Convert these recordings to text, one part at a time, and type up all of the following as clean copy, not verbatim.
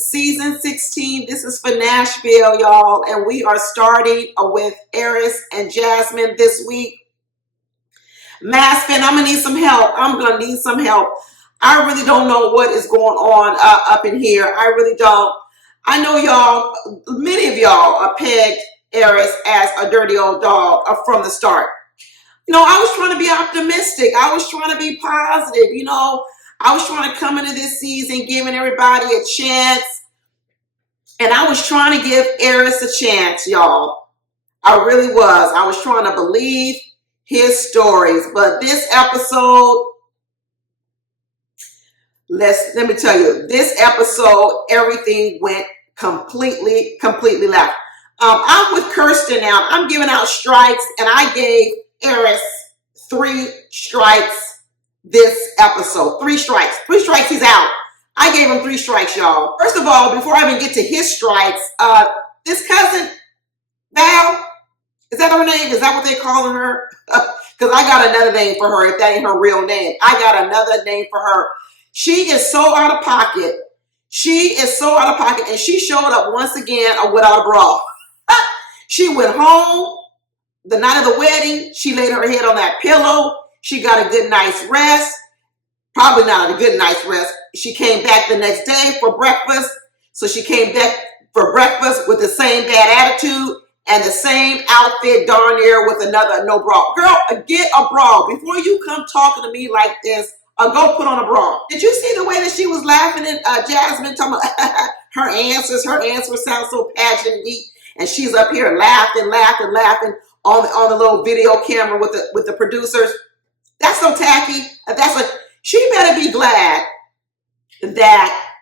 season 16. This is for Nashville, y'all, and we are starting with Airris and Jasmine this week. MAFS, I'm gonna need some help. I'm gonna need some help. I really don't know what is going on up in here. I really don't. I know y'all, many of y'all pegged Airris as a dirty old dog from the start. You know, I was trying to be optimistic. I was trying to be positive. You know, I was trying to come into this season giving everybody a chance. And I was trying to give Airris a chance, y'all. I really was. I was trying to believe his stories. But this episode, let me tell you, this episode, everything went completely left. I'm with Kirsten now. I'm giving out strikes, and I gave Airris 3 strikes this episode. 3 strikes. 3 strikes, he's out. I gave him 3 strikes, y'all. First of all, before I even get to his strikes, this cousin, Val, is that her name? Is that what they calling her? Because I got another name for her if that ain't her real name. I got another name for her. She is so out of pocket. She is so out of pocket, and she showed up once again without a bra. She went home the night of the wedding. She laid her head on that pillow. She got a good night's rest. Probably not a good night's rest. She came back the next day for breakfast. So she came back for breakfast with the same bad attitude and the same outfit darn near with another no bra. Girl, get a bra. Before you come talking to me like this, go put on a bra. Did you see the way that she was laughing at Jasmine? Talking about her answers. Her answers sound so passionate, and she's up here laughing on the little video camera with the producers. That's so tacky. She better be glad that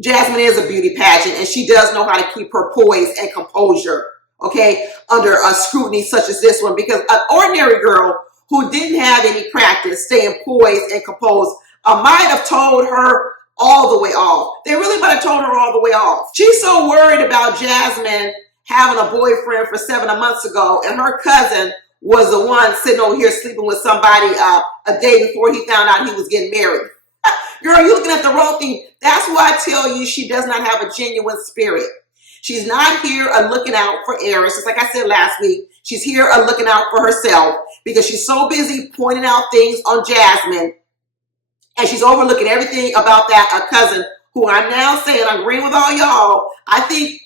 Jasmine is a beauty pageant and she does know how to keep her poise and composure, okay, under a scrutiny such as this one, because an ordinary girl who didn't have any practice staying poised and composed might have told her all the way off. They really might have told her all the way off. She's so worried about Jasmine having a boyfriend for 7 months ago, and her cousin was the one sitting over here sleeping with somebody a day before he found out he was getting married. Girl, you're looking at the wrong thing. That's why I tell you she does not have a genuine spirit. She's not here looking out for Airris. Just like I said last week, she's here looking out for herself because she's so busy pointing out things on Jasmine, and she's overlooking everything about that cousin, who I'm now saying, I'm agreeing with all y'all. I think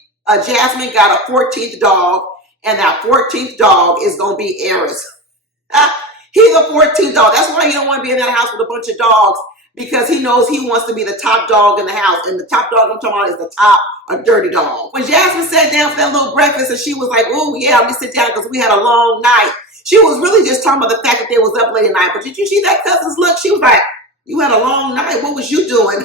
Jasmine got a 14th dog, and that 14th dog is going to be Airris. He's a 14th dog. That's why you don't want to be in that house with a bunch of dogs, because he knows he wants to be the top dog in the house. And the top dog I'm talking about is the top a dirty dog. When Jasmine sat down for that little breakfast and she was like, oh, yeah, let me sit down because we had a long night. She was really just talking about the fact that they was up late at night. But did you see that cousin's look? She was like, you had a long night. What was you doing?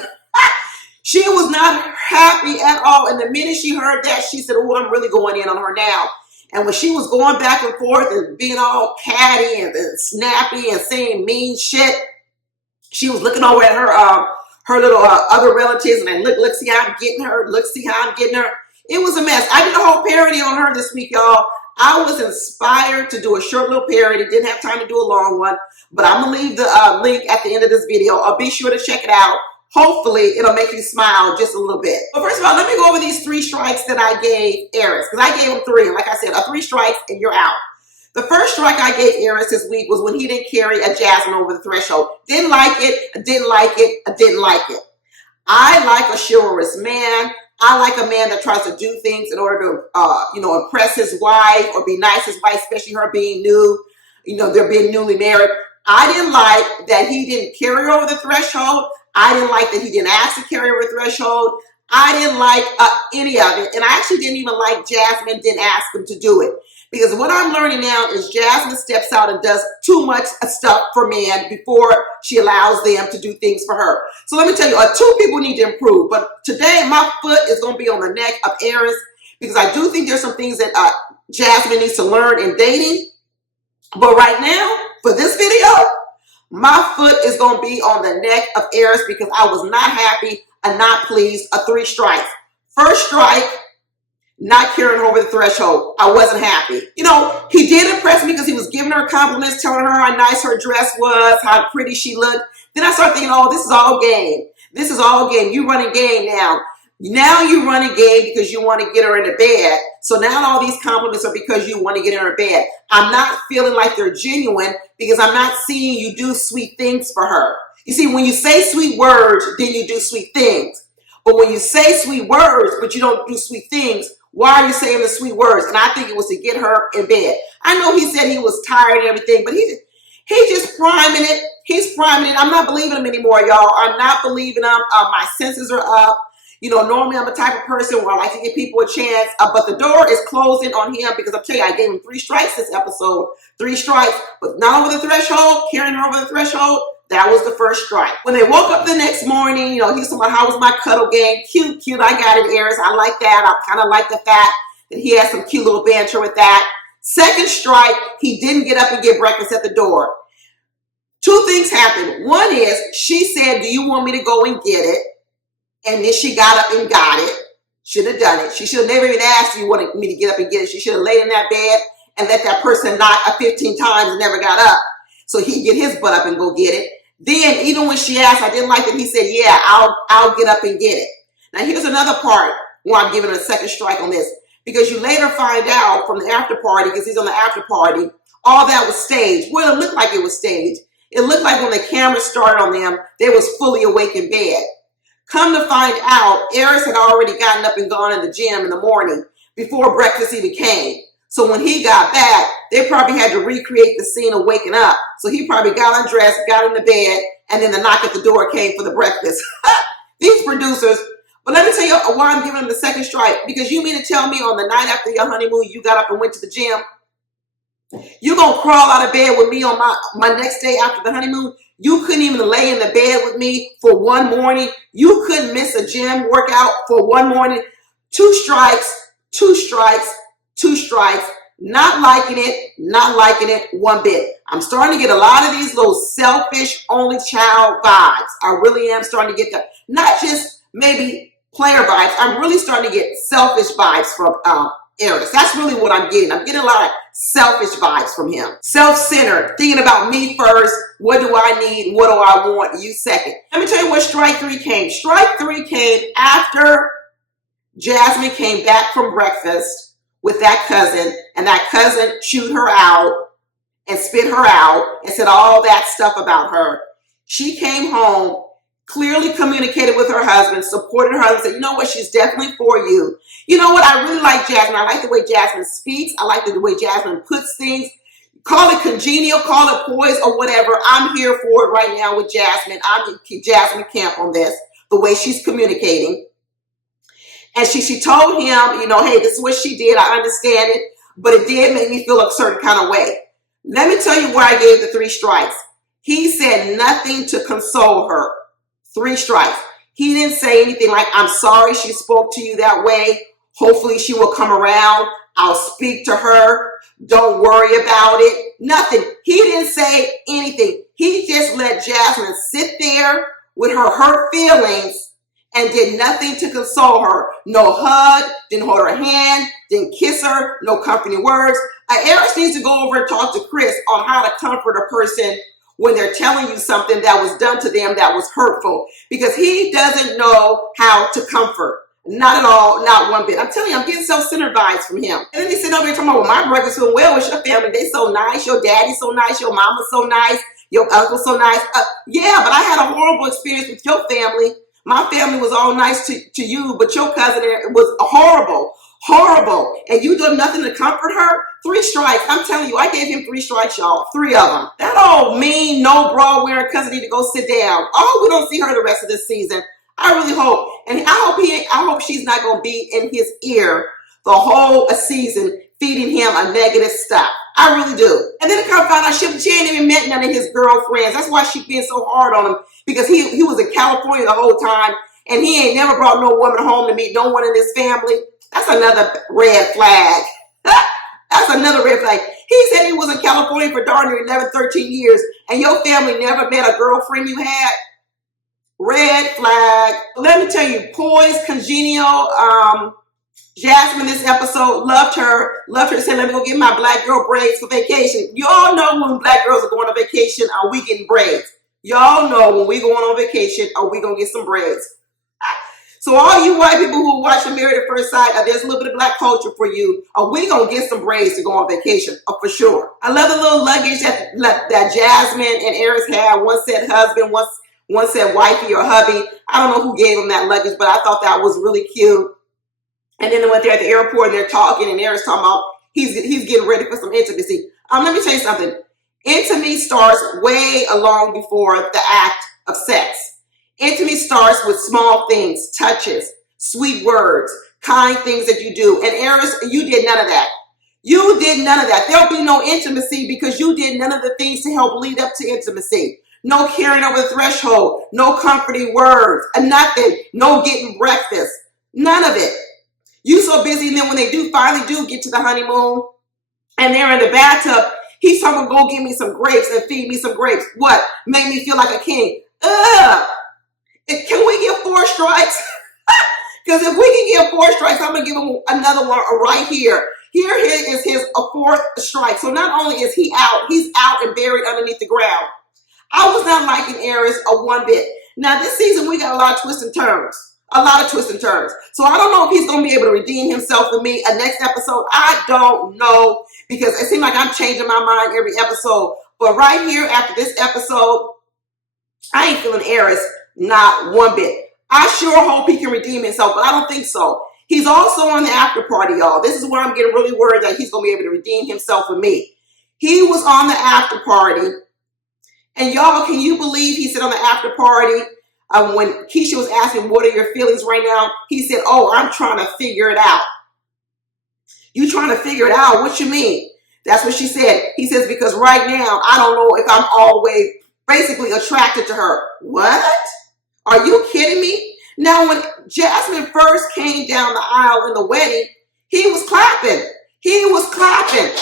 She was not happy at all. And the minute she heard that, she said, oh, I'm really going in on her now. And when she was going back and forth and being all catty and snappy and saying mean shit, she was looking over at her little other relatives and look, see how I'm getting her. Look, see how I'm getting her. It was a mess. I did a whole parody on her this week, y'all. I was inspired to do a short little parody. Didn't have time to do a long one, but I'm going to leave the link at the end of this video. I'll be sure to check it out. Hopefully, it'll make you smile just a little bit. But first of all, let me go over these 3 strikes that I gave Airris, because I gave him 3. And like I said, 3 strikes and you're out. The first strike I gave Airris this week was when he didn't carry a Jasmine over the threshold. Didn't like it, didn't like it, didn't like it. I like a chivalrous man. I like a man that tries to do things in order to, impress his wife or be nice to his wife, especially her being new, they're being newly married. I didn't like that he didn't carry her over the threshold. I didn't like that he didn't ask to carry over the threshold. I didn't like any of it. And I actually didn't even like Jasmine didn't ask him to do it. Because what I'm learning now is Jasmine steps out and does too much stuff for men before she allows them to do things for her. So let me tell you, 2 people need to improve. But today, my foot is going to be on the neck of Airris, because I do think there's some things that Jasmine needs to learn in dating. But right now, for this video, my foot is going to be on the neck of Airris because I was not happy and not pleased. 3 strikes. First strike, not carrying her over the threshold. I wasn't happy. He did impress me because he was giving her compliments, telling her how nice her dress was, how pretty she looked. Then I started thinking, oh, this is all game. This is all game. You running game now. Now you're running game because you want to get her into bed. So now all these compliments are because you want to get her in bed. I'm not feeling like they're genuine because I'm not seeing you do sweet things for her. You see, when you say sweet words, then you do sweet things. But when you say sweet words, but you don't do sweet things, why are you saying the sweet words? And I think it was to get her in bed. I know he said he was tired and everything, but he's just priming it. He's priming it. I'm not believing him anymore, y'all. I'm not believing him. My senses are up. You know, normally I'm the type of person where I like to give people a chance, but the door is closing on him because I'm telling you, I gave him 3 strikes this episode. 3 strikes, but not over the threshold, carrying her over the threshold. That was the first strike. When they woke up the next morning, you know, he's talking about how was my cuddle game? Cute, cute. I got it, Airris. I like that. I kind of like the fact that he had some cute little banter with that. Second strike, he didn't get up and get breakfast at the door. 2 things happened. One is she said, do you want me to go and get it? And then she got up and got it. Should have done it. She should have never even asked if you wanted me to get up and get it. She should have laid in that bed and let that person knock 15 times and never got up. So he'd get his butt up and go get it. Then even when she asked, I didn't like that he said, yeah, I'll get up and get it. Now here's another part where I'm giving him a second strike on this. Because you later find out from the after party, because he's on the after party, all that was staged. Well, it looked like it was staged. It looked like when the camera started on them, they was fully awake in bed. Come to find out, Airris had already gotten up and gone in the gym in the morning before breakfast even came. So when he got back, they probably had to recreate the scene of waking up. So he probably got undressed, got in the bed, and then the knock at the door came for the breakfast. These producers. But let me tell you why I'm giving them the second strike. Because you mean to tell me on the night after your honeymoon, you got up and went to the gym? You gonna crawl out of bed with me on my next day after the honeymoon? You couldn't even lay in the bed with me for one morning. You couldn't miss a gym workout for one morning. 2 strikes, 2 strikes, 2 strikes. Not liking it one bit. I'm starting to get a lot of these little selfish, only child vibes. I really am starting to get them. Not just maybe player vibes. I'm really starting to get selfish vibes from Airris. That's really what I'm getting. I'm getting a lot of selfish vibes from him. Self-centered, thinking about me first. What do I need? What do I want? You second. Let me tell you where strike 3 came. Strike 3 came after Jasmine came back from breakfast with that cousin, and that cousin chewed her out and spit her out and said all that stuff about her. She came home, clearly communicated with her husband, supported her husband, said, you know what, she's definitely for you. You know what, I really like Jasmine. I like the way Jasmine speaks. I like the way Jasmine puts things. Call it congenial, call it poise or whatever. I'm here for it right now with Jasmine. I'm in Jasmine camp on this, the way she's communicating. And she told him, you know, hey, this is what she did. I understand it, but it did make me feel a certain kind of way. Let me tell you where I gave the 3 strikes. He said nothing to console her. 3 strikes. He didn't say anything like, I'm sorry she spoke to you that way. Hopefully she will come around. I'll speak to her. Don't worry about it. Nothing. He didn't say anything. He just let Jasmine sit there with her hurt feelings and did nothing to console her. No hug, didn't hold her hand, didn't kiss her, no comforting words. Airris needs to go over and talk to Chris on how to comfort a person when they're telling you something that was done to them that was hurtful, because he doesn't know how to comfort. Not at all, not one bit. I'm telling you, I'm getting self-centered vibes from him. And then he said over here talking about, well, my brother's doing well with your family. They so nice. Your daddy's so nice. Your mama's so nice. Your uncle's so nice. Yeah, but I had a horrible experience with your family. My family was all nice to you, but your cousin was horrible. Horrible. And you did nothing to comfort her? 3 strikes. I'm telling you, I gave him 3 strikes, y'all. 3 of them. That old mean, no bra wearing cousin need to go sit down. Oh, we don't see her the rest of this season. I really hope. And I hope she's not going to be in his ear the whole season feeding him a negative stuff. I really do. And then I come find out she ain't even met none of his girlfriends. That's why she being so hard on him, because he was in California the whole time and he ain't never brought no woman home to meet no one in his family. That's another red flag. That's another red flag. He said he was in California for darn near 11, 13 years and your family never met a girlfriend you had. Red flag. Let me tell you, poise, congenial, Jasmine this episode, loved her, said, let me go get my black girl braids for vacation. Y'all know when black girls are going on vacation, are we getting braids? Y'all know when we going on vacation, are we going to get some braids? So all you white people who are watching Married at First Sight, there's a little bit of black culture for you. We're going to get some braids to go on vacation, for sure. I love the little luggage that Jasmine and Airris had. One said husband, one said wifey or hubby. I don't know who gave them that luggage, but I thought that was really cute. And then they went there at the airport and they're talking, and Airris talking about he's getting ready for some intimacy. Let me tell you something. Intimacy starts way along before the act of sex. Intimacy starts with small things, touches, sweet words, kind things that you do. And Airris, you did none of that. You did none of that. There'll be no intimacy because you did none of the things to help lead up to intimacy. No carrying over the threshold, no comforting words, nothing, no getting breakfast, none of it. You so busy, and then when they finally do get to the honeymoon and they're in the bathtub, he's talking about go get me some grapes and feed me some grapes. What? Make me feel like a king. Ugh. Can we get 4 strikes? Because if we can get 4 strikes, I'm going to give him another one right here. Here is his 4th strike. So not only is he out, he's out and buried underneath the ground. I was not liking Airris one bit. Now this season we got a lot of twists and turns. A lot of twists and turns. So I don't know if he's going to be able to redeem himself for me next episode. I don't know. Because it seems like I'm changing my mind every episode. But right here after this episode, I ain't feeling Airris. Not one bit. I sure hope he can redeem himself, but I don't think so. He's also on the after party, y'all. This is where I'm getting really worried that he's going to be able to redeem himself with me. He was on the after party. And y'all, can you believe he said on the after party, when Keisha was asking, what are your feelings right now? He said, oh, I'm trying to figure it out. You trying to figure it out? What you mean? That's what she said. He says, because right now, I don't know if I'm always basically attracted to her. What? Are you kidding me? Now, when Jasmine first came down the aisle in the wedding, he was clapping. He was clapping.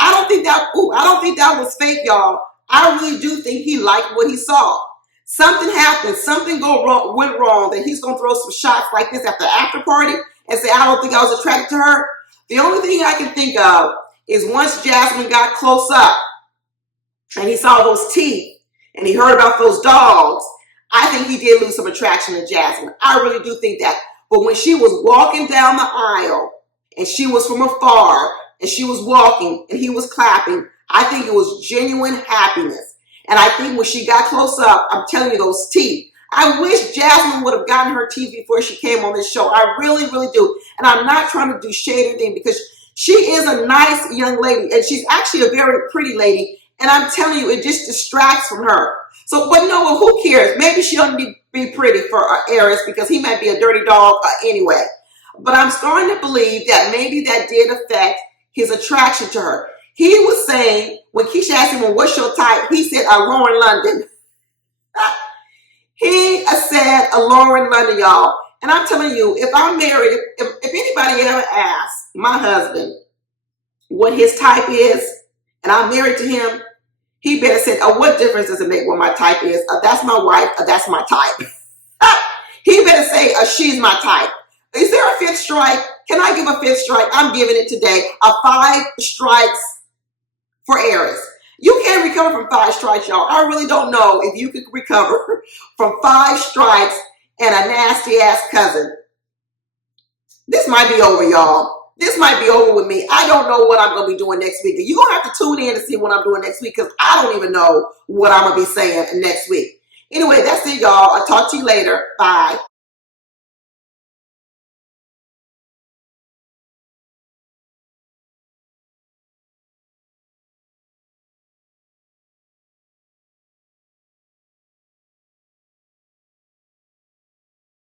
I don't think that was fake, y'all. I really do think he liked what he saw. Something happened. Something went wrong that he's going to throw some shots like this at the after party and say, I don't think I was attracted to her. The only thing I can think of is once Jasmine got close up and he saw those teeth and he heard about those dogs, I think he did lose some attraction to Jasmine. I really do think that. But when she was walking down the aisle and she was from afar and she was walking and he was clapping, I think it was genuine happiness. And I think when she got close up, I'm telling you, those teeth. I wish Jasmine would have gotten her teeth before she came on this show. I really, really do. And I'm not trying to do shade or anything because she is a nice young lady and she's actually a very pretty lady. And I'm telling you, it just distracts from her. So, but no, who cares? Maybe she ought to be pretty for Airris because he might be a dirty dog anyway. But I'm starting to believe that maybe that did affect his attraction to her. He was saying, when Keisha asked him, well, what's your type? He said, Lauren London. He said, Lauren London, y'all. And I'm telling you, if I'm married, if anybody ever asks my husband what his type is, and I'm married to him, he better say, what difference does it make what my type is? That's my wife. That's my type. He better say, she's my type. Is there a 5th strike? Can I give a 5th strike? I'm giving it today. 5 strikes for Airris. You can't recover from 5 strikes, y'all. I really don't know if you could recover from 5 strikes and a nasty-ass cousin. This might be over, y'all. This might be over with me. I don't know what I'm going to be doing next week. You're going to have to tune in to see what I'm doing next week because I don't even know what I'm going to be saying next week. Anyway, that's it, y'all. I'll talk to you later. Bye.